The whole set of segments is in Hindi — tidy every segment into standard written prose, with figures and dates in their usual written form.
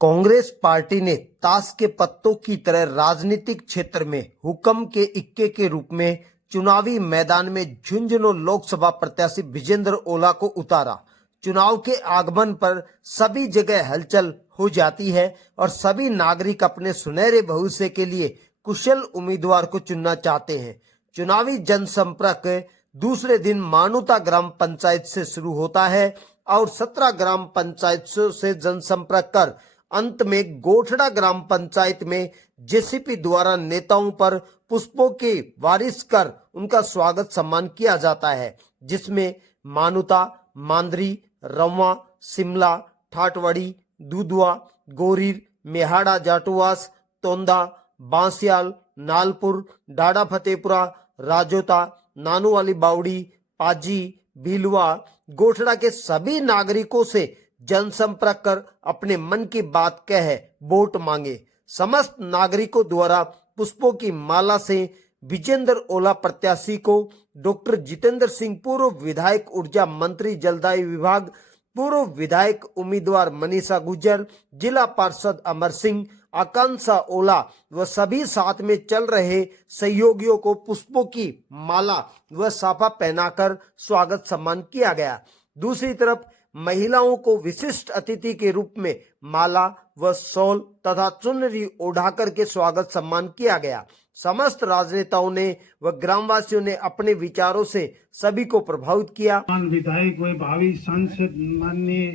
कांग्रेस पार्टी ने ताश के पत्तों की तरह राजनीतिक क्षेत्र में हुक्म के इक्के के रूप में चुनावी मैदान में झुंझुनू लोकसभा प्रत्याशी विजेंद्र ओला को उतारा। चुनाव के आगमन पर सभी जगह हलचल हो जाती है और सभी नागरिक अपने सुनहरे भविष्य के लिए कुशल उम्मीदवार को चुनना चाहते हैं। चुनावी जनसंपर्क दूसरे दिन मानुता ग्राम पंचायत से शुरू होता है और 17 ग्राम पंचायतों से जनसंपर्क कर अंत में गोठड़ा ग्राम पंचायत में जेसीपी द्वारा नेताओं पर पुष्पों की बारिश कर उनका स्वागत सम्मान किया जाता है, जिसमें मानुता, मांदरी, रवा, शिमला, ठाटवाड़ी, दूधवा, गोरीर, मेहाड़ा, जाटुवास, तोंदा, बांसियाल, नालपुर, डाडा फतेहपुरा, राजोता, नानूवाली बावड़ी, पाजी, भीलवा, गोठड़ा के सभी नागरिकों से जनसंपर्क कर अपने मन की बात कह वोट मांगे। समस्त नागरिकों द्वारा पुष्पों की माला से विजेंद्र ओला प्रत्याशी को डॉक्टर जितेंद्र सिंह, पूर्व विधायक, ऊर्जा मंत्री, जलदाय विभाग, पूर्व विधायक उम्मीदवार मनीषा गुर्जर, जिला पार्षद अमर सिंह, आकांक्षा ओला व सभी साथ में चल रहे सहयोगियों को पुष्पों की माला व साफा पहनाकर स्वागत सम्मान किया गया। दूसरी तरफ महिलाओं को विशिष्ट अतिथि के रूप में माला व शॉल तथा चुनरी ओढ़ाकर के स्वागत सम्मान किया गया। समस्त राजनेताओं ने व ग्रामवासियों ने अपने विचारों से सभी को प्रभावित किया। विधायक व भावी सांसद माननीय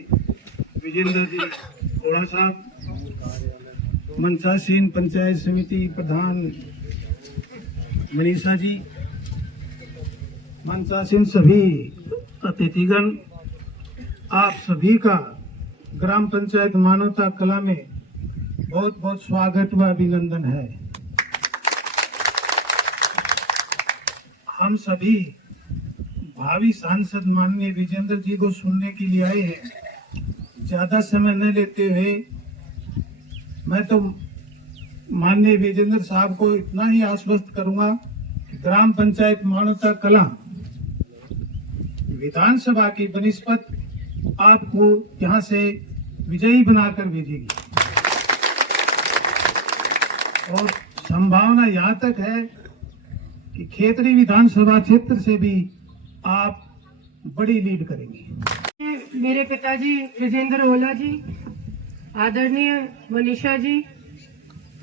विजेंद्र जी ओला साहब, मनसासीन पंचायत समिति प्रधान मनीषा जी, मनसासीन सभी अतिथिगण, आप सभी का ग्राम पंचायत मानवता कला में बहुत बहुत स्वागत व अभिनंदन है। हम सभी भावी सांसद माननीय विजेंद्र जी को सुनने के लिए आए हैं। ज्यादा समय न लेते हुए मैं तो माननीय विजेंद्र साहब को इतना ही आश्वस्त करूंगा कि ग्राम पंचायत मानवता कला विधानसभा की बनिस्पत आपको यहां से विजयी बनाकर भेजेगी और संभावना यहां तक है कि खेतड़ी विधानसभा क्षेत्र से भी आप बड़ी लीड करेंगे। मेरे पिताजी विजेंद्र ओला जी, आदरणीय मनीषा जी,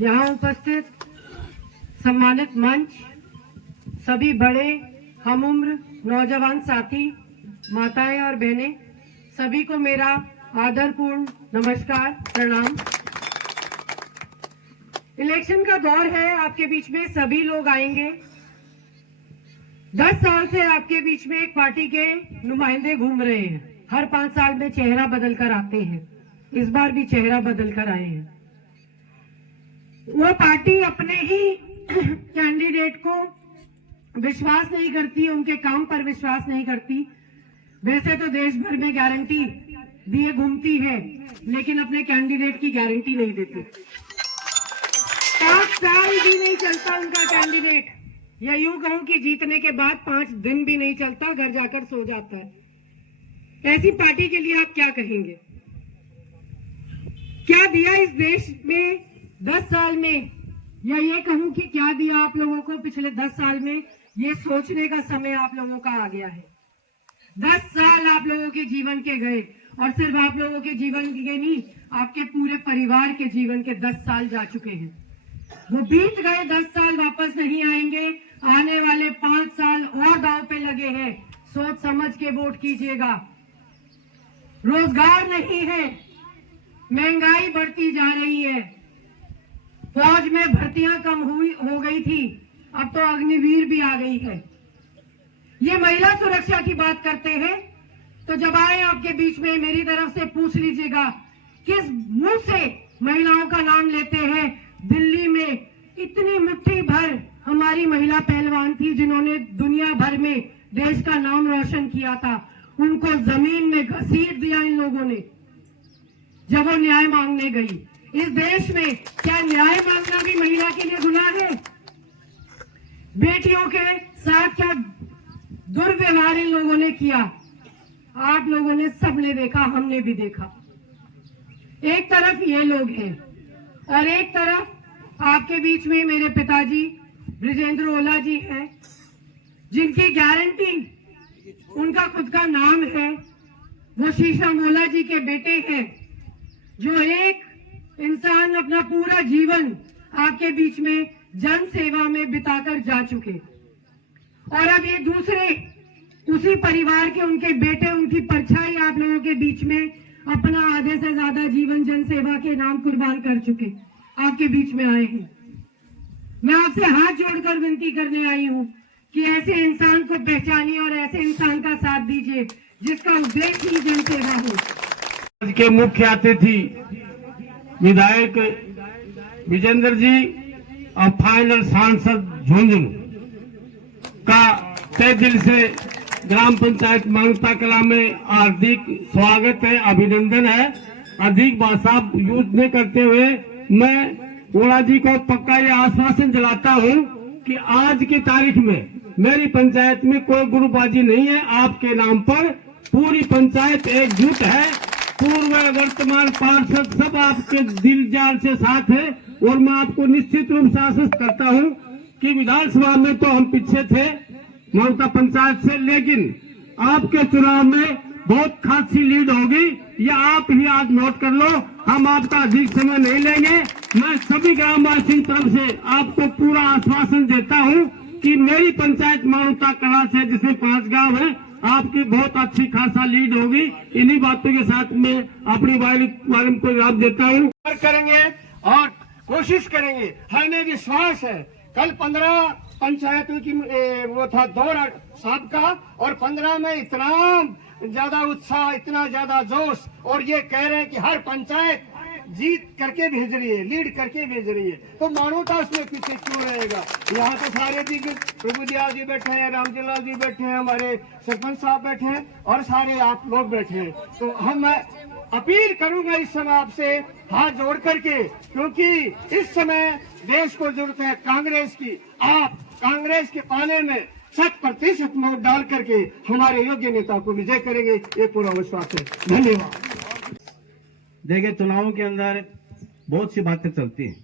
यहाँ उपस्थित सम्मानित मंच, सभी बड़े हम उम्र नौजवान साथी, माताएं और बहनें, सभी को मेरा आदरपूर्ण नमस्कार, प्रणाम। इलेक्शन का दौर है, आपके बीच में सभी लोग आएंगे। 10 साल से आपके बीच में एक पार्टी के नुमाइंदे घूम रहे हैं। हर 5 साल में चेहरा बदल कर आते हैं, इस बार भी चेहरा बदल कर आए हैं। वो पार्टी अपने ही कैंडिडेट को विश्वास नहीं करती, उनके काम पर विश्वास नहीं करती। वैसे तो देश भर में गारंटी दिए घूमती है, लेकिन अपने कैंडिडेट की गारंटी नहीं देती। 5 साल भी नहीं चलता उनका कैंडिडेट, या यूं कहूं कि जीतने के बाद 5 दिन भी नहीं चलता, घर जाकर सो जाता है। ऐसी पार्टी के लिए आप क्या कहेंगे? क्या दिया इस देश में 10 साल में, या ये कहूं कि क्या दिया आप लोगों को पिछले 10 साल में? ये सोचने का समय आप लोगों का आ गया है। 10 साल आप लोगों के जीवन के गए, और सिर्फ आप लोगों के जीवन के नहीं, आपके पूरे परिवार के जीवन के 10 साल जा चुके हैं। वो बीत गए 10 साल वापस नहीं आएंगे। आने वाले 5 साल और दांव पे लगे हैं। सोच समझ के वोट कीजिएगा। रोजगार नहीं है, महंगाई बढ़ती जा रही है, फौज में भर्तियां कम हो गई थी, अब तो अग्निवीर भी आ गई है। ये महिला सुरक्षा की बात करते हैं, तो जब आए आपके बीच में मेरी तरफ से पूछ लीजिएगा, किस मुंह से महिलाओं का नाम लेते हैं? दिल्ली में इतनी मुट्ठी भर हमारी महिला पहलवान थी जिन्होंने दुनिया भर में देश का नाम रोशन किया था, उनको जमीन में घसीट दिया इन लोगों ने जब वो न्याय मांगने गई। इस देश में क्या न्याय मांगना भी महिला के लिए गुनाह है? बेटियों के साथ क्या दुर्व्यवहार इन लोगों ने किया? आप लोगों ने सबने देखा, हमने भी देखा। एक तरफ ये लोग हैं और एक तरफ आपके बीच में मेरे पिताजी ब्रिजेंद्र ओला जी हैं, जिनकी गारंटी उनका खुद का नाम है। वो शीशम ओला जी के बेटे हैं, जो एक इंसान अपना पूरा जीवन आपके बीच में जन सेवा में बिताकर जा चुके, और अब ये दूसरे उसी परिवार के उनके बेटे, उनकी परछाई आप लोगों के बीच में अपना आधे से ज्यादा जीवन जन सेवा के नाम कुर्बान कर चुके आपके बीच में आए हैं। मैं आपसे हाथ जोड़कर विनती करने आई हूँ कि ऐसे इंसान को पहचानिए और ऐसे इंसान का साथ दीजिए जिसका उद्देश्य ही जन सेवा हो। आज के मुख्य अतिथि विधायक विजेंद्र जी और फाइनल सांसद झुंझुनू का तहे दिल से ग्राम पंचायत मांगता कला में हार्दिक स्वागत है, अभिनंदन है। अधिक भाषा यूज नहीं करते हुए मैं ओला जी को पक्का ये आश्वासन दिलाता हूँ कि आज की तारीख में मेरी पंचायत में कोई गुरुबाजी नहीं है। आपके नाम पर पूरी पंचायत एकजुट है, पूर्व वर्तमान पार्षद सब आपके दिल जान से साथ है। और मैं आपको निश्चित रूप से आश्वस्त करता हूँ कि विधानसभा में तो हम पीछे थे ममता पंचायत से, लेकिन आपके चुनाव में बहुत खासी लीड होगी। ये आप ही आज नोट कर लो, हम आपका अधिक समय नहीं लेंगे। मैं सभी ग्रामवासियों की तरफ से आपको पूरा आश्वासन देता हूँ कि मेरी पंचायत मानवता कला से, जिसमें 5 गांव है, आपकी बहुत अच्छी खासा लीड होगी। इन्हीं बातों के साथ मैं अपनी वाली को जवाब देता हूँ। करेंगे और कोशिश करेंगे, हमें विश्वास है। कल 15 पंचायतों की वो था दौर सबका, और 15 में इतना ज्यादा उत्साह, इतना ज्यादा जोश, और ये कह रहे हैं कि हर पंचायत जीत करके भेज रही है, लीड करके भेज रही है, तो मानवता उसमें पीछे क्यों रहेगा। यहाँ तो सारे भी प्रभु दयाल जी बैठे हैं, रामजीलाल जी बैठे हैं, हमारे सरपंच साहब बैठे हैं और सारे आप लोग बैठे हैं। तो हम अपील करूंगा इस समय आपसे हाथ जोड़ करके, क्योंकि इस समय देश को जरूरत है कांग्रेस की। आप कांग्रेस के पाले में 100% वोट डाल करके हमारे योग्य नेता को विजय करेंगे, ये पूरा विश्वास है। धन्यवाद। देखिए, चुनावों के अंदर बहुत सी बातें चलती हैं।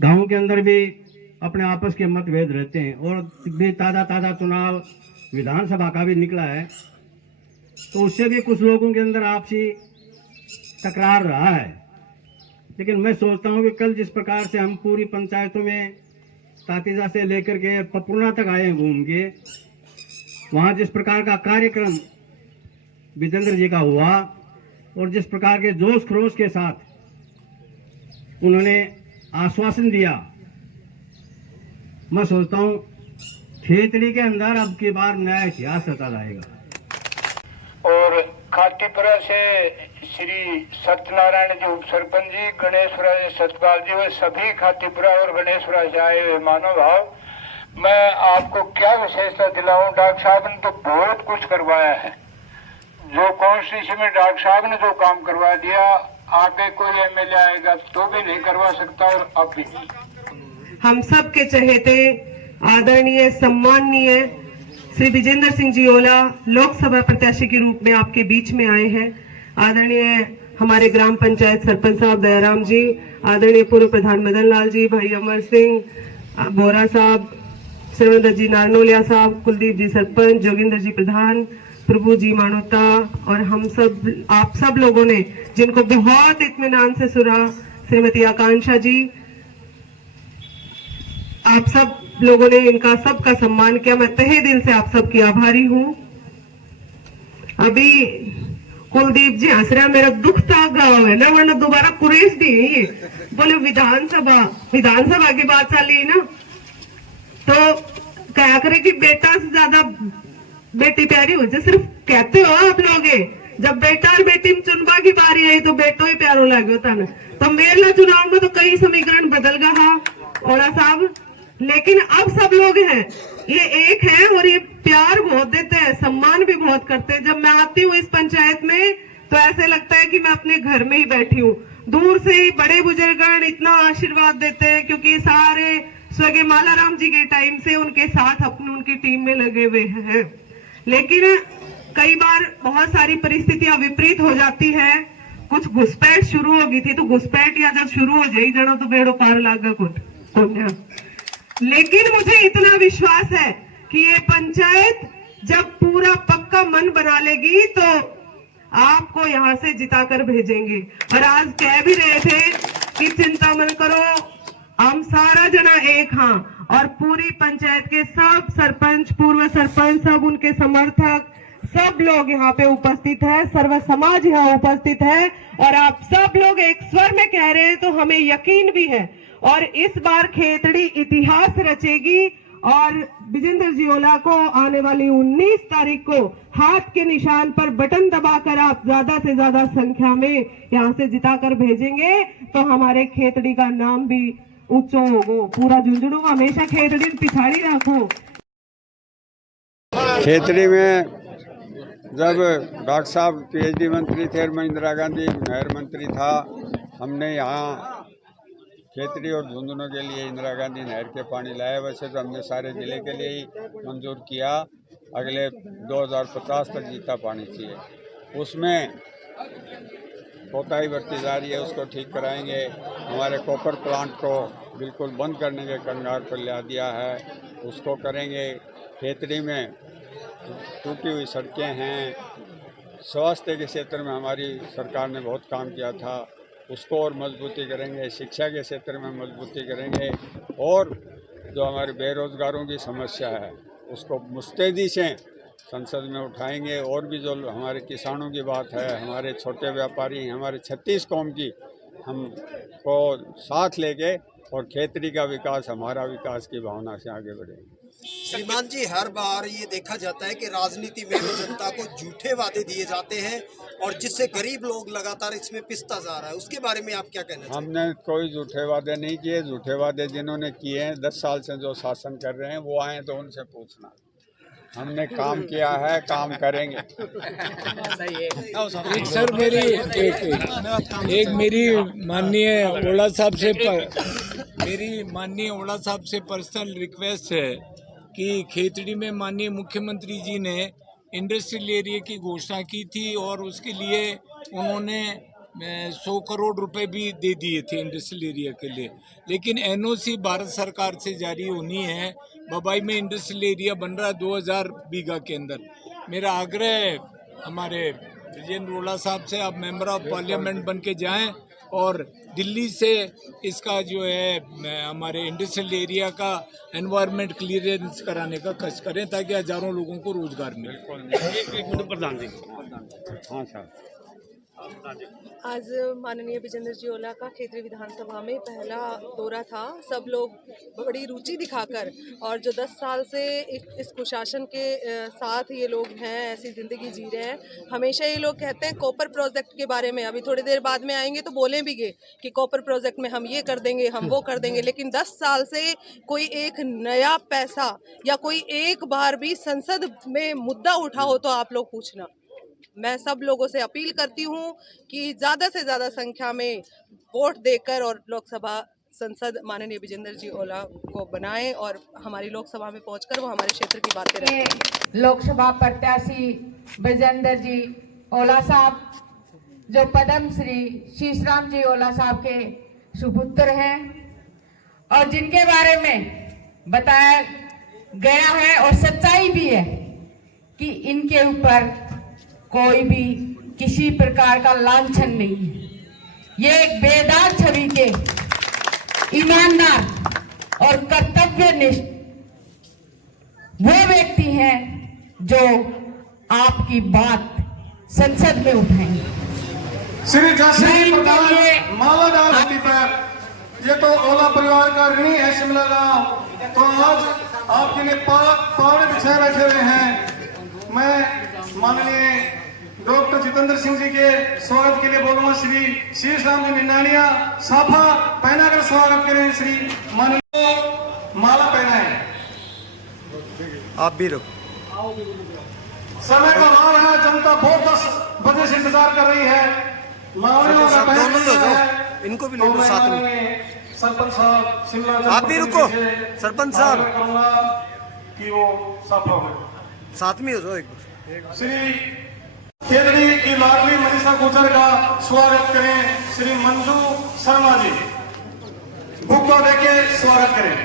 गांवों के अंदर भी अपने आपस के मतभेद रहते हैं, और भी ताजा चुनाव विधानसभा का भी निकला है, तो उससे भी कुछ लोगों के अंदर आपसी तकरार रहा है। लेकिन मैं सोचता हूं कि कल जिस प्रकार से हम पूरी पंचायतों में तातीजा से लेकर के पपुना तक आए हैं घूम के, वहां जिस प्रकार का कार्यक्रम विजेंद्र जी का हुआ और जिस प्रकार के जोश खरोश के साथ उन्होंने आश्वासन दिया, मैं सोचता हूं खेतड़ी के अंदर अब की बार नया इतिहास रचा जाएगा। और खातीपुरा से श्री सत्यनारायण जी उप सरपंच जी, गणेशपुरा से सतपाल जी, वे सभी खातीपुरा और गणेशपुरा से आए हुए मानव भाव, मैं आपको क्या विशेषता दिलाऊं। डॉक्टर साहब ने तो बहुत कुछ करवाया है। जो कॉन्स्टिट्यूशन में डॉक्टर साहब ने जो काम करवा दिया, आगे कोई एमएलए आएगा तो भी नहीं करवा सकता, और अब भी नहीं। हम सब के चहेते आदरणीय सम्माननीय श्री विजेंद्र सिंह जी ओला लोकसभा प्रत्याशी के रूप में आपके बीच में आए हैं। आदरणीय हमारे ग्राम पंचायत सरपंच साहब दयाराम जी, आदरणीय पूर्व प्रधान मदन लाल जी, भाई अमर सिंह बोरा साहब, श्रीवंदर जी नारनोलिया साहब, कुलदीप जी सरपंच, जोगिंदर जी प्रधान, प्रभु जी मानवता, और हम सब, आप सब लोगों ने जिनको बहुत इत्मीनान से सुना, श्रीमती आकांक्षा जी, आप सब लोगों ने इनका सबका सम्मान किया। मैं तहे दिल से आप सबकी आभारी हूँ। अभी कुलदीप जी हंस रहा, मेरा दुख था गाँव है ना, वरना दोबारा कुरेश नहीं है। बोले विधानसभा की बात चली ना, तो क्या करे कि बेटा से ज्यादा बेटी प्यारी हो जाए, सिर्फ कहते हो आप लोग। जब बेटा और बेटी चुनवा की बारी आई तो बेटो ही प्यारो लगे था ना। तो मेला चुनाव में तो कई समीकरण बदल गया ओला साहब, लेकिन अब सब लोग हैं, ये एक है, और ये प्यार बहुत देते हैं, सम्मान भी बहुत करते हैं। जब मैं आती हूँ इस पंचायत में तो ऐसे लगता है कि मैं अपने घर में ही बैठी हूँ। दूर से ही बड़े बुजुर्गगण इतना आशीर्वाद देते हैं, क्योंकि सारे स्वर्गीय मालाराम जी के टाइम से उनके साथ अपनी उनकी टीम में लगे हुए हैं। लेकिन कई बार बहुत सारी परिस्थितियां विपरीत हो जाती है। कुछ घुसपैठ शुरू हो गई थी, तो घुसपैठ या जब शुरू हो जाए जनो तो बेड़ो पार लागा कुछ। लेकिन मुझे इतना विश्वास है कि ये पंचायत जब पूरा पक्का मन बना लेगी तो आपको यहाँ से जिताकर भेजेंगे। और आज कह भी रहे थे कि चिंता मत करो, हम सारा जना एक हाँ, और पूरी पंचायत के सब सरपंच, पूर्व सरपंच, सब उनके समर्थक, सब लोग यहाँ पे उपस्थित है, सर्व समाज यहाँ उपस्थित है, और आप सब लोग एक स्वर में कह रहे हैं तो हमें यकीन भी है। और इस बार खेतड़ी इतिहास रचेगी और विजेंद्र जी ओला को आने वाली 19 तारीख को हाथ के निशान पर बटन दबाकर आप ज्यादा से ज्यादा संख्या में यहाँ से जिताकर भेजेंगे तो हमारे खेतड़ी का नाम भी ऊंचो होगो। पूरा झुंझुनू हमेशा खेतड़ी पिछाड़ी रखो। खेतड़ी में जब डॉक्टर साहब पीएचडी मंत्री थे, मैं इंदिरा गांधी नहर मंत्री था, हमने यहाँ खेतड़ी और झुंझुनू के लिए इंदिरा गांधी नहर के पानी लाए। वैसे तो हमने सारे जिले के लिए ही मंजूर किया, अगले 2050 तक जीता पानी चाहिए। उसमें कोताही बढ़ती जा रही है, उसको ठीक कराएंगे। हमारे कॉपर प्लांट को बिल्कुल बंद करने के कगार पर ला दिया है, उसको करेंगे। खेतड़ी में टूटी हुई सड़कें हैं, स्वास्थ्य के क्षेत्र में हमारी सरकार ने बहुत काम किया था, उसको और मजबूती करेंगे। शिक्षा के क्षेत्र में मजबूती करेंगे, और जो हमारे बेरोजगारों की समस्या है उसको मुस्तैदी से संसद में उठाएंगे। और भी जो हमारे किसानों की बात है, हमारे छोटे व्यापारी, हमारे 36 कौम की हमको साथ लेके और खेतड़ी का विकास हमारा विकास की भावना से आगे बढ़ेंगे। श्रीमान जी, हर बार ये देखा जाता है कि राजनीति में जनता को झूठे वादे दिए जाते हैं और जिससे गरीब लोग लगातार इसमें पिसता जा रहा है, उसके बारे में आप क्या कहना चाहते हैं? हमने कोई झूठे वादे नहीं किए। झूठे वादे जिन्होंने किए हैं 10 साल से जो शासन कर रहे हैं वो आए तो उनसे पूछना। हमने काम किया है, काम करेंगे। सर मेरी माननीय ओला साहब से पर्सनल रिक्वेस्ट है कि खेतड़ी में माननीय मुख्यमंत्री जी ने इंडस्ट्रियल एरिया की घोषणा की थी और उसके लिए उन्होंने 100 करोड़ रुपए भी दे दिए थे इंडस्ट्रियल एरिया के लिए, लेकिन एनओसी भारत सरकार से जारी होनी है। बबाई में इंडस्ट्रियल एरिया बन रहा है 2000 बीघा के अंदर। मेरा आग्रह है हमारे विजेंद्र ओला साहब से, आप मेंबर ऑफ पार्लियामेंट बन के जाएँ और दिल्ली से इसका जो है हमारे इंडस्ट्रियल एरिया का एनवायरनमेंट क्लियरेंस कराने का कष्ट करें ताकि हजारों लोगों को रोजगार मिले। एक मिनट प्रधान जी। हाँ सर। आज माननीय विजेंद्र जी ओला का खेतड़ी विधानसभा में पहला दौरा था। सब लोग बड़ी रुचि दिखाकर, और जो 10 साल से इस कुशासन के साथ ये लोग हैं, ऐसी ज़िंदगी जी रहे हैं। हमेशा ये लोग कहते हैं कॉपर प्रोजेक्ट के बारे में, अभी थोड़ी देर बाद में आएंगे तो बोलें भी गए कि कॉपर प्रोजेक्ट में हम ये कर देंगे, हम वो कर देंगे, लेकिन 10 साल से कोई एक नया पैसा या कोई एक बार भी संसद में मुद्दा उठा हो तो आप लोग पूछना। मैं सब लोगों से अपील करती हूँ कि ज़्यादा से ज़्यादा संख्या में वोट देकर और लोकसभा संसद माननीय विजेंद्र जी ओला को बनाएं और हमारी लोकसभा में पहुंचकर वो हमारे क्षेत्र की बातें रखें। लोकसभा प्रत्याशी विजेंद्र जी ओला साहब जो पद्म श्री शीशराम जी ओला साहब के सुपुत्र हैं और जिनके बारे में बताया गया है और सच्चाई भी है कि इनके ऊपर कोई भी किसी प्रकार का लांछन नहीं है। ये एक बेदाग छवि के ईमानदार और कर्तव्यनिष्ठ वो व्यक्ति हैं जो आपकी बात संसद में उठाएंगे। श्री जैसे प्रधान माला डाल हाथी पर, ये तो ओला परिवार का ऋणी है शिमला गांव, तो आज आपके लिए पावड़े बिछाए बैठे हुए हैं। मैं माननीय डॉक्टर जितेंद्र सिंह जी के स्वागत के लिए बोलूंगा। श्री शीशराम जी निन्नानिया साफा पहना कर स्वागत करें। श्री माननीय माला पहनाएं। आप भी रुको। समय का अभाव है, जनता बहुत 10 बजे से इंतजार कर रही है। इनको भी ले लो साथ में। सरपंच साहब शिमला, आप भी रुको। सरपंच साहब कि वो साफा हो, साथ में हो जाओ एक बार। श्री खेतड़ी की लाडली मनीषा गुजर का स्वागत करें श्री मंजू शर्मा जी। बुक को देके स्वागत करें।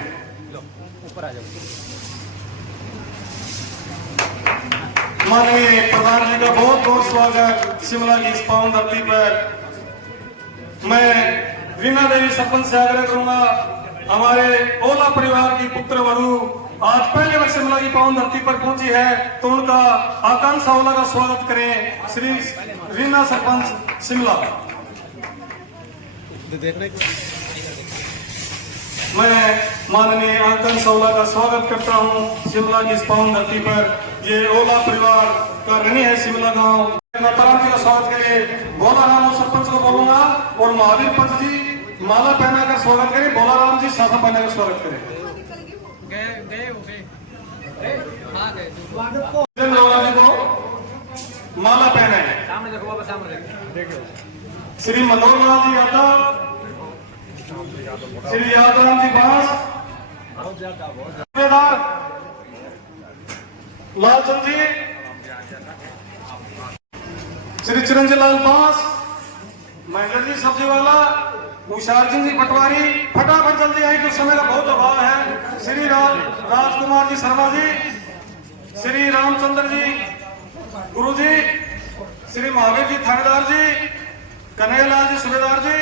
माननीय प्रधान जी का बहुत बहुत स्वागत शिमला की इस पावन धरती पर। मैं रीना देवी सरपंच से आग्रह करूंगा, हमारे ओला परिवार की पुत्र वधू आज पहले बार शिमला की पावन धरती पर पहुंची है, तो उनका आकांक्षा ओला का स्वागत करें श्री रीना सरपंच शिमला। मैं माननीय आकांक्षा ओला का स्वागत करता हूं शिमला की इस पावन धरती पर। ये ओला परिवार का ऋणी है शिमला गांव। प्रधान जी का स्वागत करें। भोला राम सरपंच को बोलूंगा और महावीर पंच जी माला पहनाकर स्वागत करें। भोला राम जी साफा पहनाकर स्वागत करें। माला पहने श्री मनोहर लाल जी यादव, श्री यादव जी बांस, लालचंद जी, श्री चिरंजीव लाल बांस, महेंद्र जी सब्जी वाला, उषार जी पटवारी। फटाफट जल्दी आई तो समय का बहुत अभाव है। श्री राजकुमार जी शर्मा जी, श्री रामचंद्र जी गुरु जी, श्री महावीर जी थानेदार जी, कन्हैयालाल जी सूबेदार जी,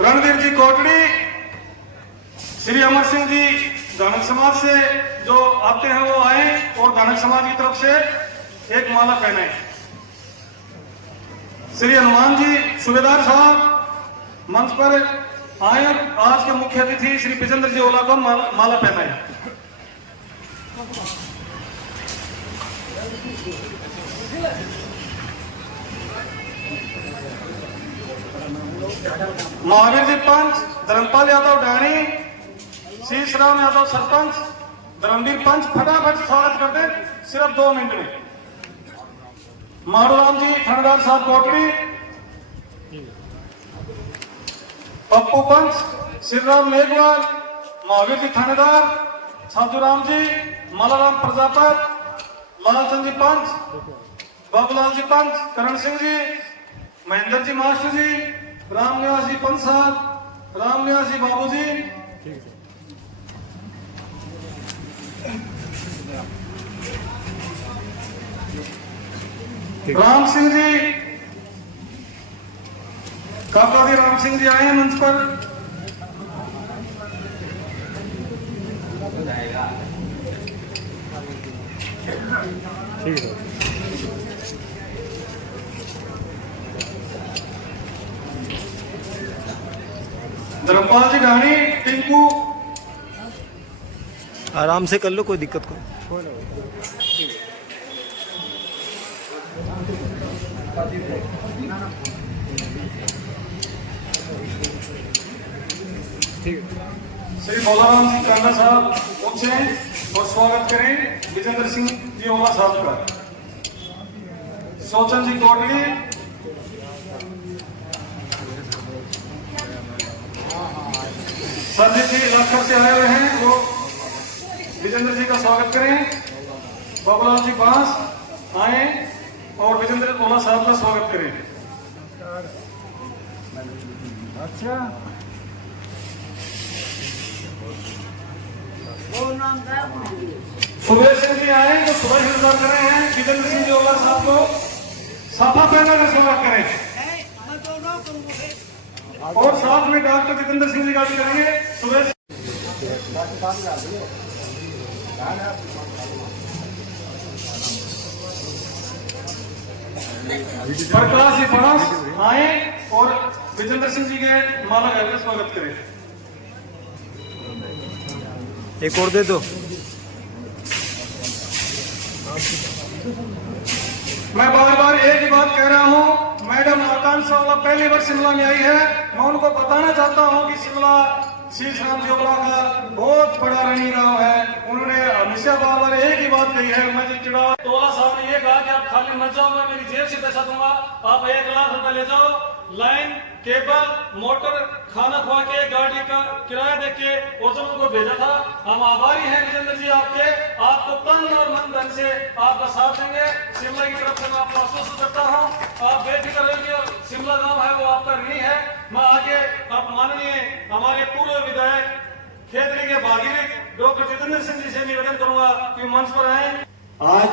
रणवीर जी कोटड़ी, श्री अमर सिंह जी दानक समाज से जो आते हैं वो आए और दानक समाज की तरफ से एक माला पहने। श्री हनुमान जी सूबेदार साहब मंच पर आए। आज के मुख्य अतिथि श्री विजेंद्र जी ओला को माला पहनाए। महावीर जी पंच, धर्मपाल यादव डाणी, शीश राम यादव सरपंच, धर्मवीर पंच फटाफट स्वागत कर दे सिर्फ 2 मिनट में। मारूराम जी थानेदार साहब कोटड़ी, पप्पू पंच, श्री राम मेघवाल, महावीर जी थानेदार, साधुराम जी, मालाराम प्रजापत, लालचंद जी पंच, बाबूलाल जी पंच, करण सिंह जी, महेंद्र जी मास्टर जी, रामनिवास जी पंच साहब, रामनिवास जी बाबू जी, राम सिंह जी, काका जी राम सिंह जी आए हैं मंच पर। धर्मपाल जी ढाणी, टिंकू आराम से कर लो, कोई दिक्कत को। श्री भोलाराम सिंह कांडा साहब पहुंचे और स्वागत करें विजेंद्र सिंह जी ओला साहब का। सोचन जी कोटली, सरजीत जी लखनऊ से आए हुए हैं, वो विजेंद्र जी का स्वागत करें। बाबूलाल जी बांस आए और विजेंद्र ओला साहब का स्वागत करें। अच्छा सुबह सिंह जी आए तो सुबह इंतजार कर रहे हैं। विजेंद्र सिंह जी ओला साहब को साफा पहना कर स्वागत करें और साथ में डॉक्टर जितेंद्र सिंह जी का भी करेंगे। सुबह प्रकाश जी पास आए और विजेंद्र सिंह जी के माला का स्वागत करें। एक और दे दो। मैं बार बार एक ही बात कह रहा हूं, मैडम आकांक्षा ओला पहली बार शिमला में आई है। मैं उनको बताना चाहता हूं कि शिमला शीश राम जी ओला का बहुत बड़ा ऋणी गांव है। उन्होंने हमेशा बार बार एक ही बात कही है। मैं जब चिड़ा तो ओला साहब ने ये कहा कि आप खाली मत जाओ, मैं मेरी जेब से पैसा दूंगा, आप 1 लाख रुपए ले जाओ लाइन, केबल, मोटर, खाना खवा के, गाड़ी का किराया देके और जब उनको भेजा था। हम आभारी हैं विजेंद्र जी आपके, आपको तन और मन धन से आपका साथ देंगे। शिमला की तरफ से मैं आपको आश्वस्त करता हूँ, आप बेफिक्र रहिए, शिमला गांव है वो आपका ऋणी है। मैं आगे आप माननीय हमारे पूर्व विधायक खेतड़ी के भागीरथ डॉक्टर जितेंद्र सिंह जी से निवेदन करूंगा कि मंच पर आए। आज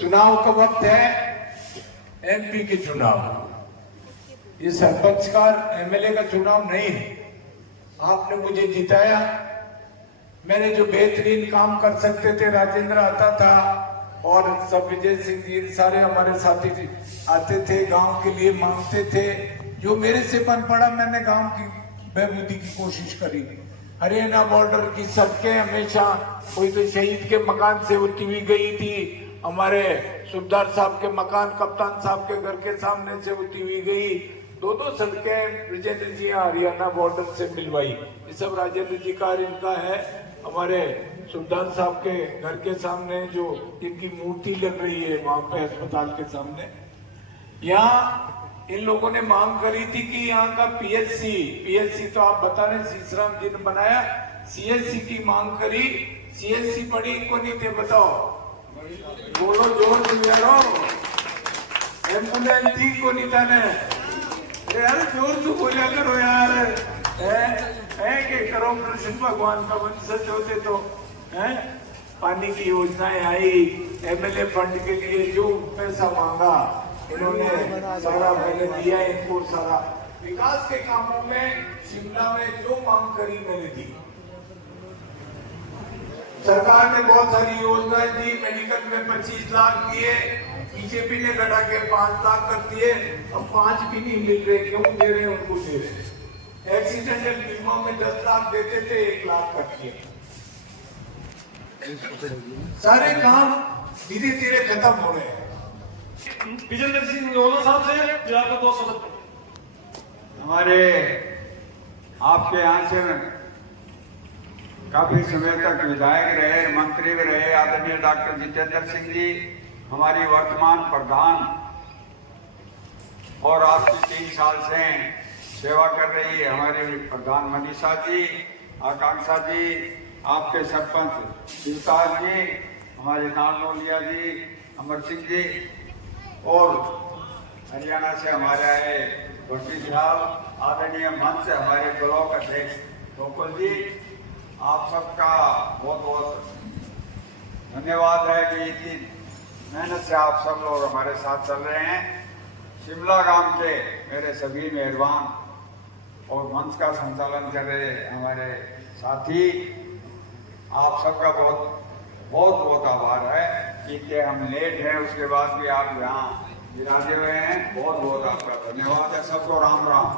चुनाव का वक्त है, एमपी के चुनाव, ये सरपंच का एमएलए का चुनाव नहीं है। आपने मुझे जिताया, मैंने जो बेहतरीन काम कर सकते थे, राजेंद्र आता था और सब विजय सिंह जी सारे हमारे साथी आते थे, गांव के लिए मांगते थे। जो मेरे से बन पड़ा मैंने गांव की बहबूदी की कोशिश करी। हरियाणा बॉर्डर की सड़कें हमेशा, कोई तो शहीद के मकान से होती हुई गई थी, हमारे सुबदार साहब के मकान कप्तान साहब के घर के सामने से होती हुई गई। दो सड़कें विजेंद्र जी हरियाणा बॉर्डर से मिलवाई। ये सब राजेंद्र जी का इनका है। हमारे सुबदार साहब के घर के सामने जो इनकी मूर्ति लग रही है वहां पे अस्पताल के सामने, यहाँ इन लोगों ने मांग करी थी कि यहाँ का पीएचसी तो आप बता रहे सीसराम जी ने बनाया, सीएचसी की मांग करी। सीएचसी पड़ी इनको नहीं थे, बताओ, बोलो जोर से यारो, एम्बुलेंस थी को नहीं था ने यार, जोर से बोलिया करो यार। है कि करो कृष्ण भगवान का वंशज होते तो है। पानी की योजनाएं आई, एमएलए फंड के लिए जो पैसा मांगा इन्होंने सारा मैंने दिया इनको। सारा विकास के कामों में शिमला में जो मांग करी मैंने दी। सरकार ने बहुत सारी योजनाएं दी, मेडिकल में 25 लाख दिए, बीजेपी ने घटा के 5 लाख कर दिए। अब 5 भी नहीं मिल रहे, क्यों दे रहे हैं उनको दे रहे। एक्सीडेंटल बीमा में 10 लाख देते थे, 1 लाख कर दिए। सारे काम धीरे धीरे खत्म हो रहे हैं। विजेंद्र सिंह ओला साहब से जो आपको 2 शब्द। हमारे आपके यहाँ से काफी समय तक विधायक रहे, मंत्री भी रहे आदरणीय डॉक्टर जितेंद्र सिंह जी, हमारी वर्तमान प्रधान, और आपकी 3 साल से सेवा कर रही है हमारी प्रधान मनीषा जी, आकांक्षा जी, आपके सरपंच शिवताज जी, हमारे नानोलिया जी, अमर सिंह जी, और हरियाणा से हमारे आए भट्टी साहब, आदरणीय मंच हमारे ब्लॉक अध्यक्ष गोकुल जी, आप सबका बहुत बहुत धन्यवाद है कि इतनी मेहनत से आप सब लोग हमारे साथ चल रहे हैं। शिमला गांव के मेरे सभी मेहरबान और मंच का संचालन कर रहे हमारे साथी, आप सबका बहुत बहुत आभार है कि हम लेट हैं, उसके बाद भी आप यहाँ विराजे हुए हैं। बहुत बहुत आपका धन्यवाद है। सबको राम राम।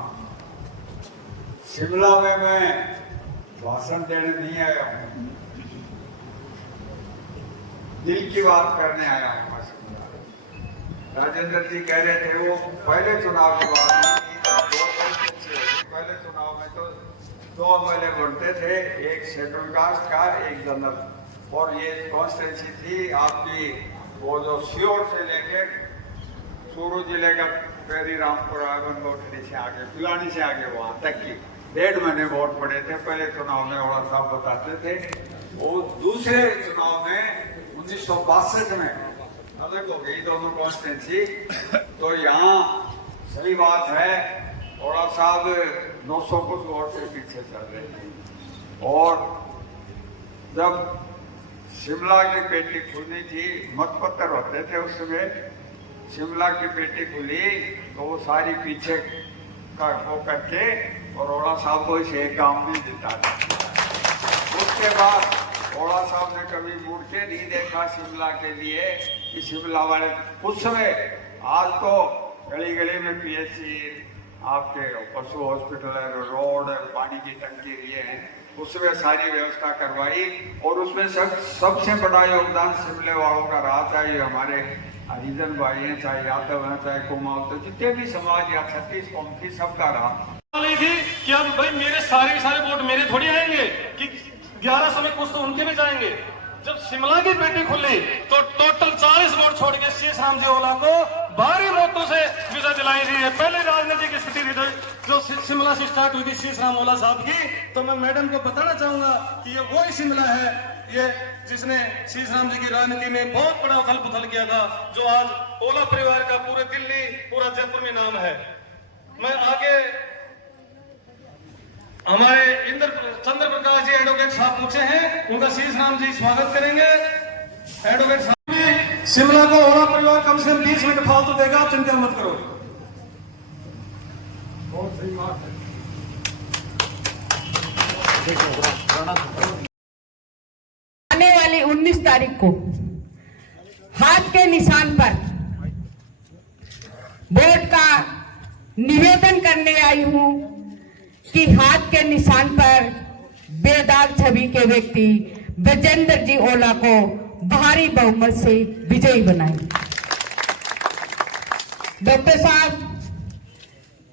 शिमला में मैं भाषण देने नहीं आया हूँ, दिल की बात करने आया हूँ। राजेंद्र जी कह रहे थे वो पहले चुनाव के बाद, पहले चुनाव में तो 2 एमएलए बढ़ते थे, एक शेड्यूल कास्ट का, एक जनरल, और ये कॉन्स्टिट्यूंसी थी आपकी वो जो सीओर से लेके चूरू जिले का पेरी रामपुर से आगे, पिलानी से आगे वहां तक की 1.5 महीने वोट पड़े थे। पहले चुनाव में ओड़ा साहब बताते थे, वो दूसरे चुनाव में 1962 में अलग हो गई दोनों कॉन्स्टिट्यूंसी। तो यहाँ सही बात है, ओड़ा साहब 900 कुछ वोट से पीछे चल रहे थे। और जब शिमला की पेटी खुलनी थी, मतपत्र होते थे उस समय, शिमला की पेटी खुली तो वो सारी पीछे का वो करके और ओड़ा साहब को इसे एक काम नहीं देता था। उसके बाद ओड़ा साहब ने कभी मुड़ के नहीं देखा शिमला के लिए कि शिमला वाले उस समय, आज तो गली गली में पीएचसी, आपके पशु हॉस्पिटल है, रोड, पानी की टंकी लिए हैं, उसमें सारी व्यवस्था करवाई। और उसमें सबसे बड़ा योगदान शिमले वालों का रहा, चाहे हमारे हरिजन भाई हैं, चाहे यादव हैं, चाहे कुमाऊं, तो जितने भी समाज या 36 कौम की सबका रहा। नहीं थी कि अब भाई मेरे सारे वोट मेरे थोड़ी आएंगे कि 1100 में कुछ तो उनके भी जाएंगे। जब शिमला की पेटी खुली तो टोटल 40 वोट छोड़ के शेष राम जी ओला को भारी वोटों से विजय दिलाई थी। शिमला से स्टार्ट हुई थी शीश राम ओला साहब की, तो मैं मैडम को बताना चाहूंगा कि ये वही शिमला है ये जिसने शीश राम जी की राजनीति में बहुत बड़ा उथल पुथल किया था, जो आज ओला परिवार का पूरे दिल्ली पूरा जयपुर में नाम है। मैं आगे हमारे इंद्र चंद्र प्रकाश जी एडवोकेट साहब पूछे हैं, उनका शीश राम जी स्वागत करेंगे। एडवोकेट साहब भी शिमला को ओला परिवार कम से कम 20 मिनट फालतू देगा, आप चिंता मत करो। बहुत सही बात है। आने वाली 19 तारीख को हाथ के निशान पर वोट का निवेदन करने आई हूं कि हाथ के निशान पर बेदाग छवि के व्यक्ति विजेंद्र जी ओला को भारी बहुमत से विजयी बनाए। डॉक्टर साहब,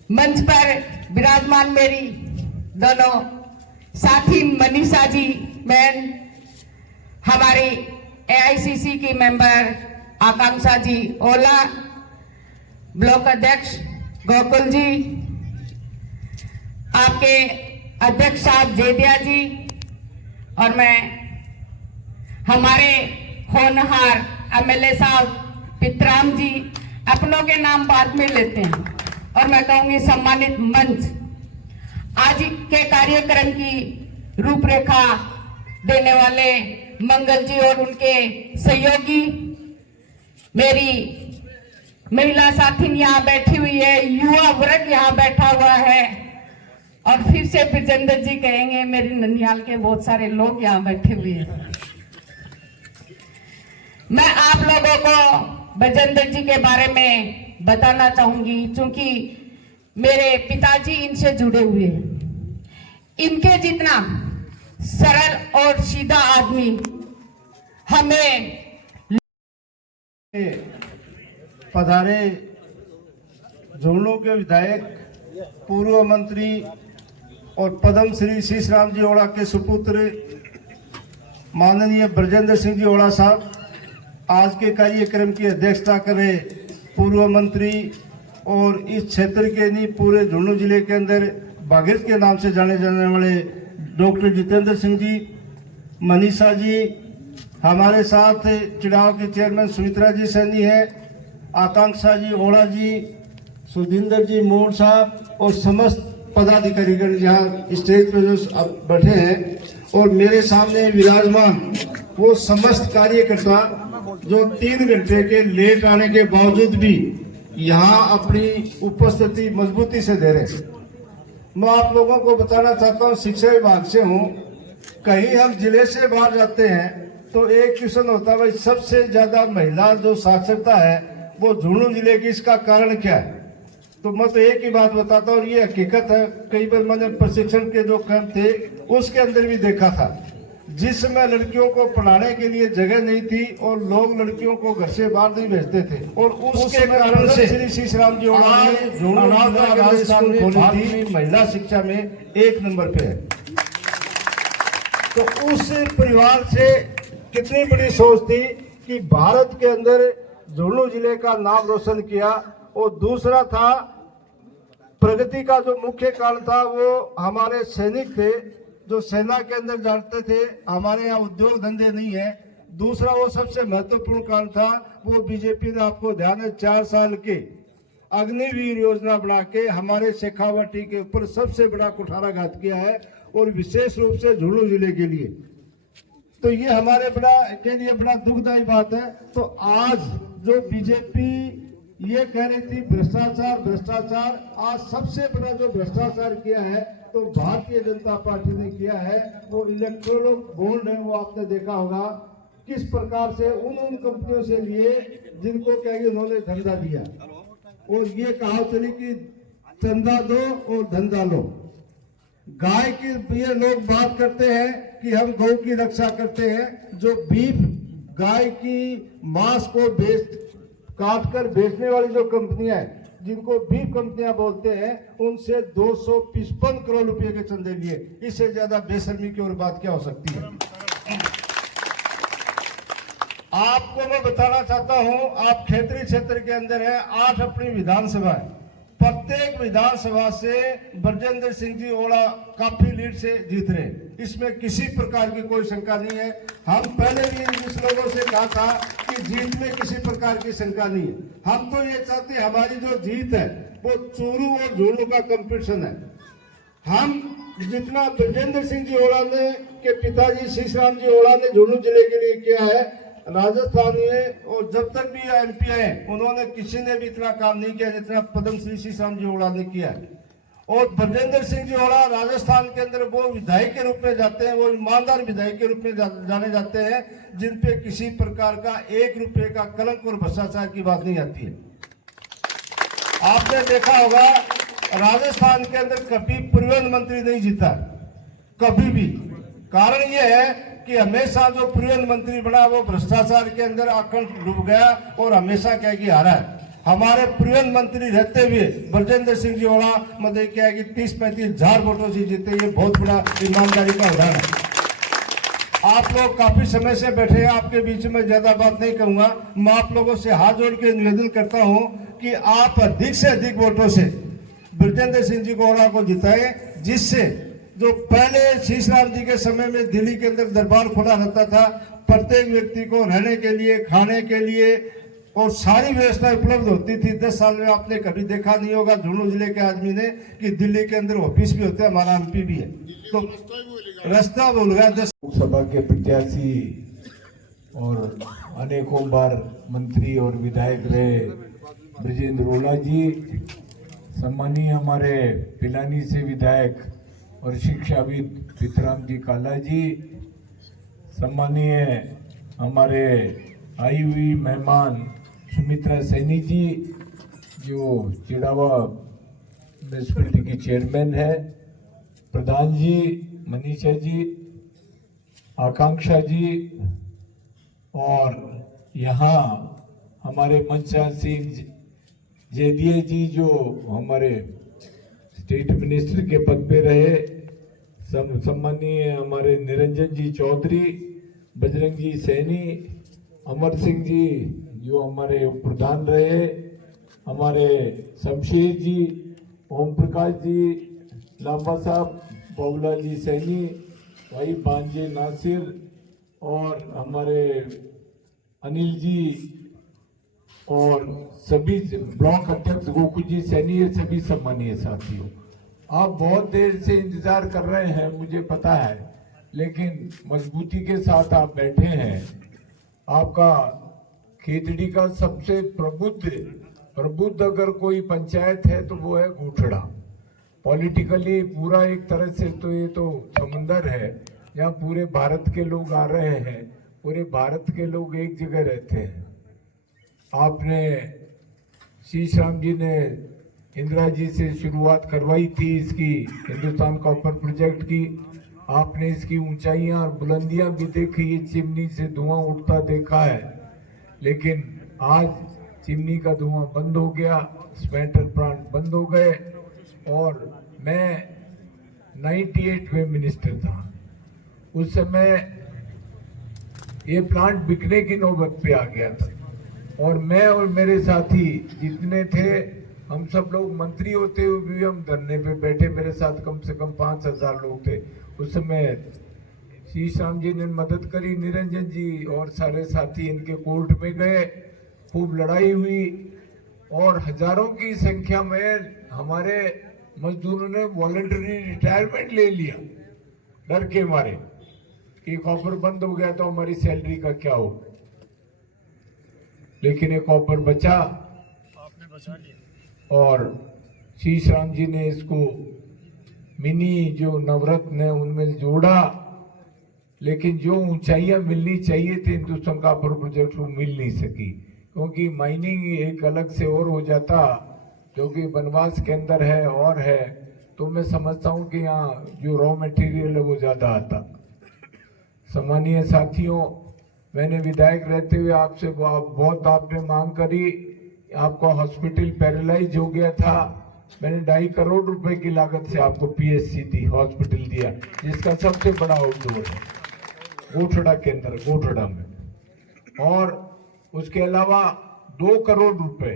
मंच पर विराजमान मेरी दोनों साथी मनीषा जी बहन, हमारी एआईसीसी की मेंबर आकांक्षा जी ओला, ब्लॉक अध्यक्ष गोकुल जी, आपके अध्यक्ष साहब जेदिया जी, और मैं हमारे होनहार एमएलए साहब पितराम जी, अपनों के नाम बाद में लेते हैं, और मैं कहूंगी सम्मानित मंच, आज के कार्यक्रम की रूपरेखा देने वाले मंगल जी और उनके सहयोगी, मेरी महिला साथी यहाँ बैठी हुई है, युवा वर्ग यहाँ बैठा हुआ है, और फिर से विजेंद्र जी कहेंगे, मेरे ननिहाल के बहुत सारे लोग यहाँ बैठे हुए हैं। मैं आप लोगों को विजेंद्र जी के बारे में बताना चाहूंगी, क्योंकि मेरे पिताजी इनसे जुड़े हुए हैं। इनके जितना सरल और सीधा आदमी हमें पधारे झुंझुनू के विधायक, पूर्व मंत्री और पद्म श्री शीश राम जी ओला के सुपुत्र माननीय ब्रजेंद्र सिंह जी ओला साहब, आज के कार्यक्रम की अध्यक्षता कर रहे पूर्व मंत्री और इस क्षेत्र के नहीं पूरे झुंझुनू जिले के अंदर भागीरथ के नाम से जाने जाने वाले डॉक्टर जितेंद्र सिंह जी, मनीषा जी, हमारे साथ चिड़ाव की चेयरमैन सुमित्रा जी सैनी है, आकांक्षा जी ओला जी, सुधिंदर जी मोड़ साहब और समस्त पदाधिकारीगण यहाँ स्टेज पे जो बैठे हैं, और मेरे सामने विराजमान वो समस्त कार्यकर्ता जो 3 घंटे के लेट आने के बावजूद भी यहाँ अपनी उपस्थिति मजबूती से दे रहे हैं। मैं आप लोगों को बताना चाहता हूँ, शिक्षा विभाग से हूँ, कहीं हम जिले से बाहर जाते हैं तो एक क्वेश्चन होता है, भाई सबसे ज्यादा महिला जो साक्षरता है वो झुंझुनू जिले की, इसका कारण क्या है? तो मैं तो एक ही बात बताता हूँ, ये हकीकत है। कई बार मैंने प्रशिक्षण के जो कैंप थे उसके अंदर भी देखा था, जिस समय लड़कियों को पढ़ाने के लिए जगह नहीं थी और लोग लड़कियों को घर से बाहर नहीं भेजते थे, और उसके कारण से श्री शीश राम जी ओला ने महिला शिक्षा में 1 नंबर पे है। तो उस परिवार से कितनी बड़ी सोच थी कि भारत के अंदर झुंझुनू जिले का नाम रोशन किया। और दूसरा था, प्रगति का जो मुख्य कारण था वो हमारे सैनिक थे जो सेना के अंदर जाते थे। हमारे यहाँ उद्योग धंधे नहीं है। दूसरा वो सबसे महत्वपूर्ण कारण था, वो बीजेपी ने, आपको ध्यान है, 4 साल के अग्निवीर योजना बना के हमारे शेखावाटी के ऊपर सबसे बड़ा कुठाराघात किया है, और विशेष रूप से झुंझुनू जिले के लिए। तो ये हमारे के लिए बड़ा दुखदायी बात है। तो आज जो बीजेपी ये कह रही थी भ्रष्टाचार भ्रष्टाचार, आज सबसे बड़ा जो भ्रष्टाचार किया है तो भारतीय जनता पार्टी ने किया है। वो इलेक्ट्रोल बॉन्ड है, वो आपने देखा होगा किस प्रकार से उन कंपनियों से लिए जिनको क्या उन्होंने धंधा दिया, और ये कहा चली कि चंदा दो और धंधा लो। गाय की ये लोग बात करते हैं कि हम गौ की रक्षा करते हैं, जो बीफ गाय की मांस को काट कर बेचने वाली जो कंपनियां हैं, जिनको बीफ कंपनियां बोलते हैं, उनसे 255 करोड़ रुपए के चंदे लिए। इससे ज्यादा बेशर्मी की और बात क्या हो सकती है? आपको मैं बताना चाहता हूं, आप क्षेत्रीय क्षेत्र के अंदर है, 8 अपनी विधानसभा है, प्रत्येक विधानसभा से ब्रजेंद्र सिंह जी ओला काफी लीड से जीत रहे, इसमें किसी प्रकार की कोई शंका नहीं है। हम पहले भी इस लोगों से कहा था कि जीत में किसी प्रकार की शंका नहीं है। हम तो ये चाहते हैं हमारी जो जीत है वो चूरू और झुंझुनू का कंपटीशन है। हम जितना ब्रजेंद्र सिंह जी ओला ने के पिताजी शीशराम जी ओला ने झुंझुनू जिले के लिए किया है राजस्थान में, और जब तक भी एमपी है उन्होंने किसी ने भी इतना काम नहीं किया जितना पद्मश्री शीशराम जी ओला ने किया है। और ब्रजेंद्र सिंह जी ओला राजस्थान के अंदर वो विधायक के रूप में जाते हैं, वो ईमानदार विधायक के रूप में जाने जाते हैं, जिन पे किसी प्रकार का 1 रुपए का कलंक और भ्रष्टाचार की बात नहीं आती है। आपने देखा होगा राजस्थान के अंदर कभी परिवहन मंत्री नहीं जीता, कभी भी। कारण यह है कि हमेशा जो परिवहन मंत्री बना वो भ्रष्टाचार के अंदर आकंठ डूब गया और हमेशा क्या कि हारा है। हमारे परिवहन मंत्री रहते हुए ब्रजेंद्र सिंह जी ओला मतलब क्या है कि 30-35 हजार वोटों से जीते, ये बहुत बड़ा ईमानदारी का उदाहरण है। आप लोग काफी समय से बैठे हैं, आपके बीच में ज्यादा बात नहीं करूंगा। मैं आप लोगों से हाथ जोड़ के निवेदन करता हूं कि आप अधिक से अधिक वोटों से ब्रजेंद्र सिंह जी ओला को जिताएं, जिससे जो पहले शीशराम जी के समय में दिल्ली के अंदर दरबार खुला रहता था, प्रत्येक व्यक्ति को रहने के लिए, खाने के लिए और सारी व्यवस्था उपलब्ध होती थी। 10 साल में आपने कभी देखा नहीं होगा झुंझुनू जिले के आदमी ने कि दिल्ली के अंदर ऑफिस भी होते हैं, हमारा एमपी भी है, तो रास्ता भूल गया। लोकसभा के प्रत्याशी और अनेकों बार मंत्री और विधायक रहे ब्रजेंद्र ओला जी, सम्मानीय हमारे पिलानी से विधायक और शिक्षाविद पितराम जी काला जी, सम्मानीय हमारे आई हुई मेहमान सुमित्रा सैनी जी जो चिड़ावा म्यूनिसिपैलिटी की चेयरमैन है, प्रधान जी मनीषा जी, आकांक्षा जी, और यहाँ हमारे मनशाह सिंह जेदिया जी जो हमारे स्टेट मिनिस्टर के पद पे रहे, सम्मानीय हमारे निरंजन जी चौधरी, बजरंग जी सैनी, अमर सिंह जी जो हमारे प्रधान रहे, हमारे शमशेर जी, ओम प्रकाश जी, लांबा साहब, बाबूलाल जी सैनी, भाई बांजे नासिर और हमारे अनिल जी और सभी ब्लॉक अध्यक्ष गोकुल जी सैनी, ये सभी सम्मानीय साथियों, आप बहुत देर से इंतजार कर रहे हैं मुझे पता है, लेकिन मजबूती के साथ आप बैठे हैं। आपका खेतड़ी का सबसे प्रबुद्ध अगर कोई पंचायत है तो वो है गोठड़ा। पॉलिटिकली पूरा एक तरह से तो ये तो समंदर है, यहाँ पूरे भारत के लोग आ रहे हैं, पूरे भारत के लोग एक जगह रहते हैं। आपने शीशराम जी ने इंदिरा जी से शुरुआत करवाई थी इसकी हिंदुस्तान कॉपर प्रोजेक्ट की, आपने इसकी ऊंचाइयां और बुलंदियां भी देखी, ये चिमनी से धुआं उठता देखा है, लेकिन आज चिमनी का धुआं बंद हो गया, स्मेल्टर प्लांट बंद हो गए। और मैं 98 में मिनिस्टर था, उस समय ये प्लांट बिकने की नौबत पे आ गया था, और मैं और मेरे साथी जितने थे हम सब लोग मंत्री होते हुए भी हम धरने पे बैठे, मेरे साथ कम से कम 5000 लोग थे। उस समय शीशराम जी ने मदद करी, निरंजन जी और सारे साथी इनके कोर्ट में गए, खूब लड़ाई हुई और हजारों की संख्या में हमारे मजदूरों ने वॉलंटरी रिटायरमेंट ले लिया डर के मारे कि कॉपर बंद हो गया तो हमारी सैलरी का क्या हो, लेकिन एक कॉपर बचा, आपने बचा लिया। और शीशराम जी ने इसको मिनी जो नवरत्न है उनमें जोड़ा, लेकिन जो ऊंचाइयां मिलनी चाहिए थी हिंदुस्तान कॉपर प्रोजेक्ट को मिल नहीं सकी, क्योंकि माइनिंग एक अलग से और हो जाता जो कि बनवास के अंदर है और है, तो मैं समझता हूं कि यहाँ जो रॉ मटेरियल है वो ज्यादा आता। सम्मानीय साथियों, मैंने विधायक रहते हुए आपसे बहुत आपने मांग करी, आपका हॉस्पिटल पैरालाइज हो गया था, मैंने 2.5 करोड़ रुपए की लागत से आपको पीएचसी दी, हॉस्पिटल दिया, जिसका सबसे बड़ा आउटडोर है गोठड़ा के अंदर, गोठड़ा में। और उसके अलावा 2 करोड़ रुपए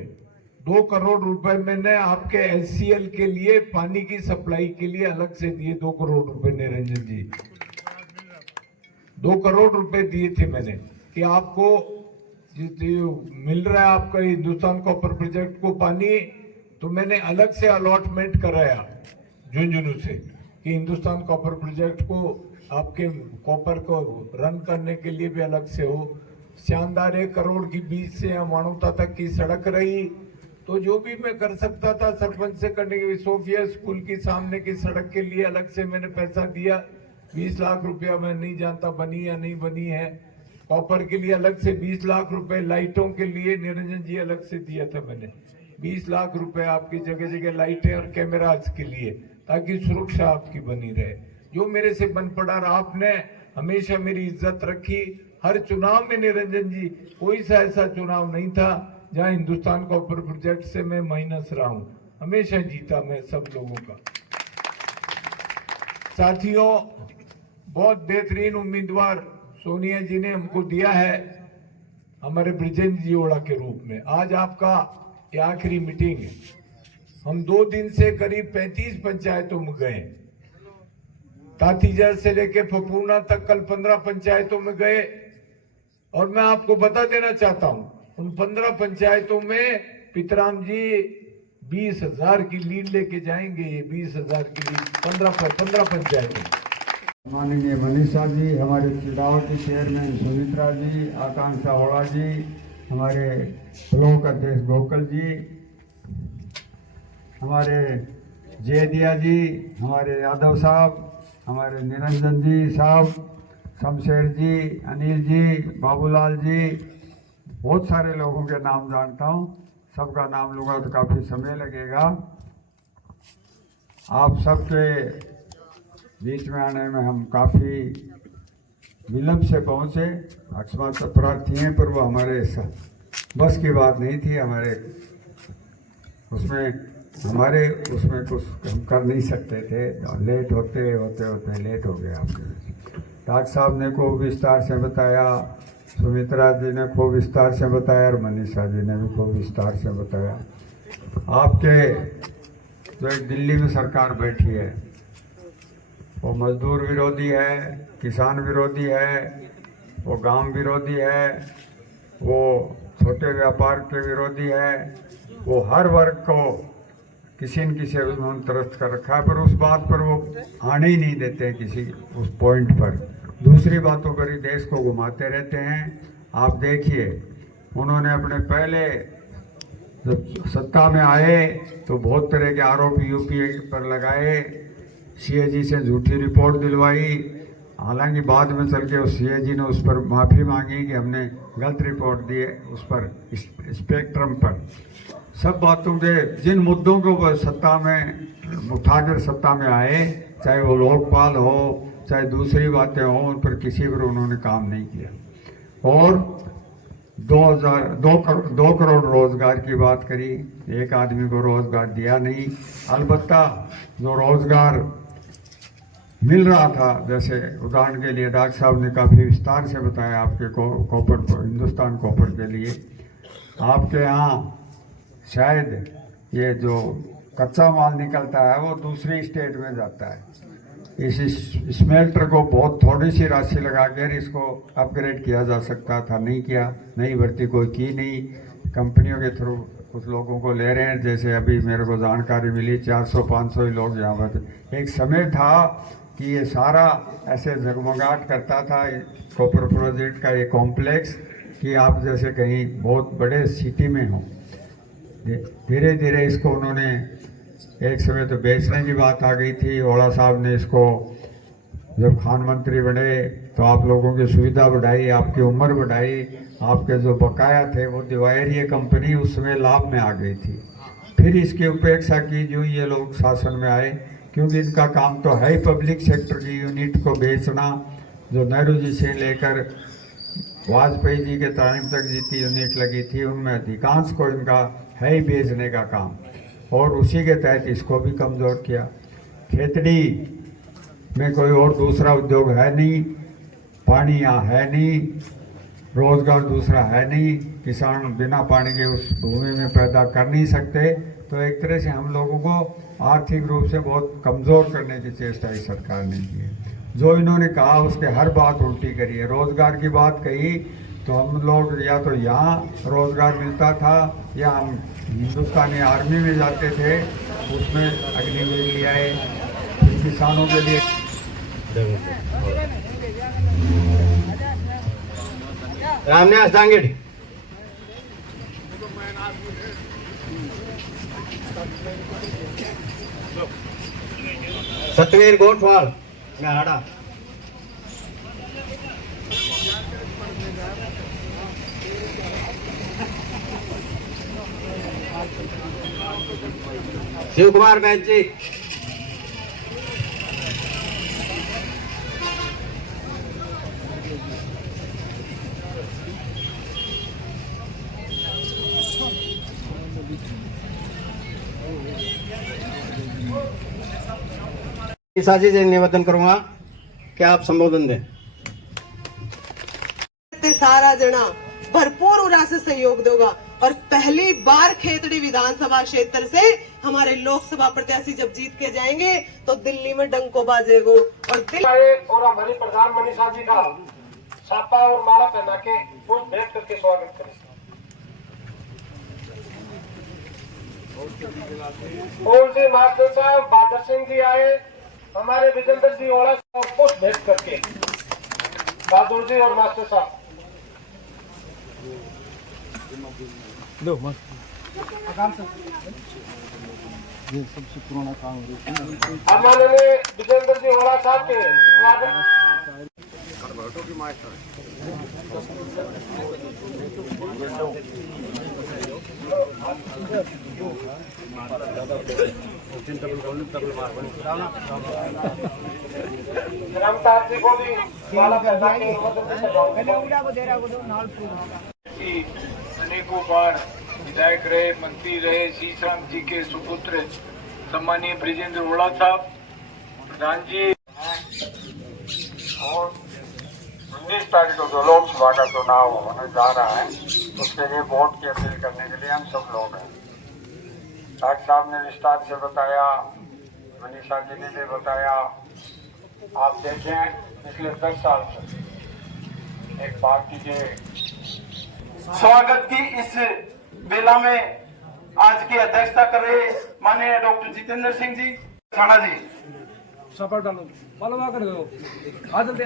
2 करोड़ रुपए मैंने आपके एचसीएल के लिए पानी की सप्लाई के लिए अलग से दिए 2 करोड़ रुपए निरंजन जी। 2 करोड़ रुपए दिए थे मैंने कि आपको मिल रहा है आपका हिंदुस्तान कॉपर प्रोजेक्ट को पानी, तो मैंने अलग से अलॉटमेंट कराया झुंझुनू से कि हिंदुस्तान कॉपर प्रोजेक्ट को आपके कॉपर को रन करने के लिए भी अलग से हो। शानदार 1 करोड़ की बीच से यहाँ मानवता तक की सड़क रही। तो जो भी मैं कर सकता था सरपंच से करने के, सोफिया स्कूल की सामने की सड़क के लिए अलग से मैंने पैसा दिया 20 लाख रुपया। मैं नहीं जानता बनी या नहीं बनी है। कॉपर के लिए अलग से 20 लाख रुपए, लाइटों के लिए निरंजन जी अलग से दिया था मैंने 20 लाख रुपए आपकी जगह जगह लाइटें और कैमराज के लिए, ताकि सुरक्षा आपकी बनी रहे। जो मेरे से बन पड़ा, आपने हमेशा मेरी इज्जत रखी। हर चुनाव में निरंजन जी कोई सा ऐसा चुनाव नहीं था जहां हिंदुस्तान कॉपर प्रोजेक्ट से मैं माइनस रहा हूं, हमेशा जीता मैं सब लोगों का। साथियों, बहुत बेहतरीन उम्मीदवार सोनिया जी ने हमको दिया है हमारे ब्रिजेंद्र जी ओड़ा के रूप में। आज आपका ये आखिरी मीटिंग है। हम 2 दिन से करीब 35 पंचायतों में गए, तातीजा से लेके फपूर्णा तक कल 15 पंचायतों में गए। और मैं आपको बता देना चाहता हूं, उन 15 पंचायतों में पितराम जी 20,000 की लीड लेके जाएंगे। ये 20,000 की लीड 15 पंचायतों। माननीय मनीषा जी, हमारे चुनाव के चेयरमैन सुमित्रा जी, आकांक्षा होड़ा जी, हमारे ब्लॉक अध्यक्ष गोकल जी, हमारे जयदिया जी, हमारे यादव साहब, हमारे निरंजन जी साहब, शमशेर जी, अनिल जी, बाबूलाल जी, बहुत सारे लोगों के नाम जानता हूँ। सबका नाम लूँगा तो काफ़ी समय लगेगा। आप सबके बीच में आने में हम काफ़ी विलम्ब से पहुँचे। अकस्मात प्रार्थी हैं, पर वो हमारे बस की बात नहीं थी। उसमें कुछ हम कर नहीं सकते थे। लेट होते लेट हो गए। आपके डॉक्टर साहब ने खूब विस्तार से बताया, सुमित्रा जी ने खूब विस्तार से बताया और मनीषा जी ने भी खूब विस्तार से बताया। आपके जो एक दिल्ली में सरकार बैठी है, वो मजदूर विरोधी है, किसान विरोधी है, वो गांव विरोधी है, वो छोटे व्यापार के विरोधी है, वो हर वर्ग को किसी न किसी उन्होंने त्रस्त कर रखा है। पर उस बात पर वो आने ही नहीं देते किसी उस पॉइंट पर। दूसरी बातों पर ही देश को घुमाते रहते हैं। आप देखिए, उन्होंने अपने पहले जब सत्ता में आए तो बहुत तरह के आरोप यूपीए पर लगाए, सीएजी से झूठी रिपोर्ट दिलवाई। हालांकि बाद में चल के उस सीएजी ने उस पर माफ़ी मांगी कि हमने गलत रिपोर्ट दी है उस पर, स्पेक्ट्रम पर। सब बातों के जिन मुद्दों को वो सत्ता में उठाकर सत्ता में आए, चाहे वो लोकपाल हो चाहे दूसरी बातें हों, उन पर किसी पर उन्होंने काम नहीं किया। और 2 करोड़ रोजगार की बात करी, एक आदमी को रोजगार दिया नहीं। अलबत्ता जो रोजगार मिल रहा था, जैसे उदाहरण के लिए डॉक्टर साहब ने काफ़ी विस्तार से बताया आपके कॉपर हिंदुस्तान कॉपर के लिए। आपके यहाँ शायद ये जो कच्चा माल निकलता है वो दूसरी स्टेट में जाता है। इस स्मेल्टर को बहुत थोड़ी सी राशि लगाकर इसको अपग्रेड किया जा सकता था, नहीं किया। नई भर्ती कोई की नहीं, कंपनियों के थ्रू कुछ लोगों को ले रहे हैं। जैसे अभी मेरे को जानकारी मिली 400-500 ही लोग यहाँ पर। एक समय था कि ये सारा ऐसे जगमगाहट करता था कॉपर प्रोजेक्ट का ये कॉम्प्लेक्स, कि आप जैसे कहीं बहुत बड़े सिटी में हो। धीरे धीरे इसको उन्होंने, एक समय तो बेचने की बात आ गई थी। ओड़ा साहब ने इसको जब खान मंत्री बने तो आप लोगों की सुविधा बढ़ाई, आपकी उम्र बढ़ाई, आपके जो बकाया थे वो दिवायर, ये कंपनी उस समय लाभ में आ गई थी। फिर इसकी उपेक्षा की जो ये लोग शासन में आए, क्योंकि इनका काम तो है ही पब्लिक सेक्टर की यूनिट को बेचना। जो नेहरू जी से लेकर वाजपेयी जी के टाइम तक जितनी यूनिट लगी थी उनमें अधिकांश को इनका है ही बेचने का काम, और उसी के तहत इसको भी कमज़ोर किया। खेतड़ी में कोई और दूसरा उद्योग है नहीं, पानी यहाँ है नहीं, रोजगार दूसरा है नहीं किसान बिना पानी के उस भूमि में पैदा कर नहीं सकते। तो एक तरह से हम लोगों को आर्थिक रूप से बहुत कमज़ोर करने की चेष्टा इस सरकार ने की है। जो इन्होंने कहा उसके हर बात उल्टी करी है। रोज़गार की बात कही तो हम लोग या तो यहाँ रोज़गार मिलता था या हम हिंदुस्तानी आर्मी में जाते थे, उसमें अग्निवीर ले आए। किसानों के लिए रामनिवास दांगेड़ी सतवीर गोठवाल गाड़ा शिव कुमार बैच जी साजी से निवेदन करूंगा कि आप संबोधन दें। सारा जना भरपूर उरा से सहयोग देगा और पहली बार खेतड़ी विधानसभा क्षेत्र से हमारे लोकसभा प्रत्याशी जब जीत के जाएंगे तो दिल्ली में डंको बाजेगो और हमारे प्रधान मनीषा जी का छापा और माला पहना के फूल भेंट करके स्वागत करें। फूल से मास्टर साहब बहादुर सिंह जी आए, हमारे विजेंद्र जी ओला और पुष्प भेंट करके बहादुर जी और मास्टर साहब ये सबसे पुराना काम है। हमारे विजेंद्र जी ओला साहब के स्वागत। रमताज जी को भी माला पहना के अनेकों बार विधायक रहे, मंत्री रहे, सीसराम जी के सुपुत्र सम्मानीय ब्रिजेंद्र ओला साहब, प्रधान जी। और 19 तारीख को जो लोकसभा का चुनाव होने जा रहा है उसके लिए वोट की अपील करने के लिए हम सब लोग हैं। डॉक्टर साहब ने विस्तार से बताया, मनीषा जी ने भी बताया। आप देखें पिछले 10 साल से एक पार्टी के स्वागत की इस बेला में आज की अध्यक्षता कर रहे माननीय डॉक्टर जितेंद्र सिंह जी थाना जी। सपोर्ट डालो बालवा कर दो आ जल्दी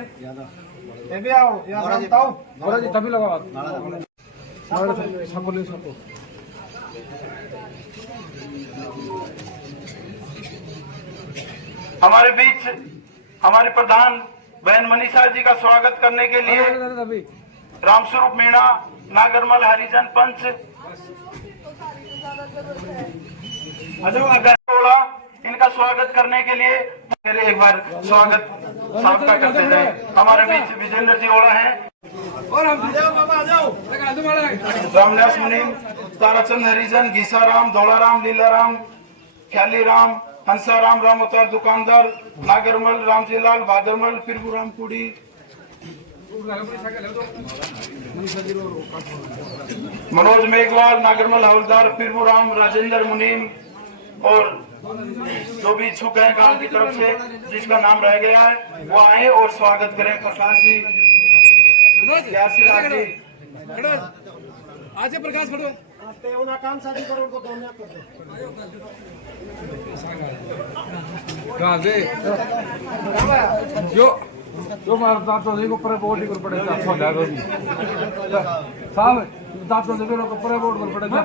ये भी आओ यार बताओ बोला जी तभी लगाओ सबको ले सबको हमारे बीच हमारे प्रधान बहन मनीषा जी का स्वागत करने के लिए रामस्वरूप मीणा, नागरमल हरिजन पंच, अगर इनका स्वागत करने के लिए एक बार स्वागत साहब का करते हैं। हमारे बीच विजेंद्र जी ओला हैं और रामदास मुनीम, ताराचंद हरिजन, गीसाराम, दौड़ाराम, लीलाराम, ख्यालीराम, हंसाराम, राम अवतार दुकानदार, नागरमल, रामजीलाल, भादरमल, फिरबुराम कुड़ी, मनोज मेघवाल, नागरमल हवलदार, फिरबुराम, राजेंद्र मुनीम और जो भी इच्छुक है गांव की तरफ से जिसका नाम रह गया है वो आए और स्वागत करें। प्रकाश जी, यासीराज जी, आज प्रकाश खड़ो कहाँ से जो मारता तो देखो पर बोर्ड कर पड़ेगा साहब दांत तो देखो पर बोर्ड कर पड़ेगा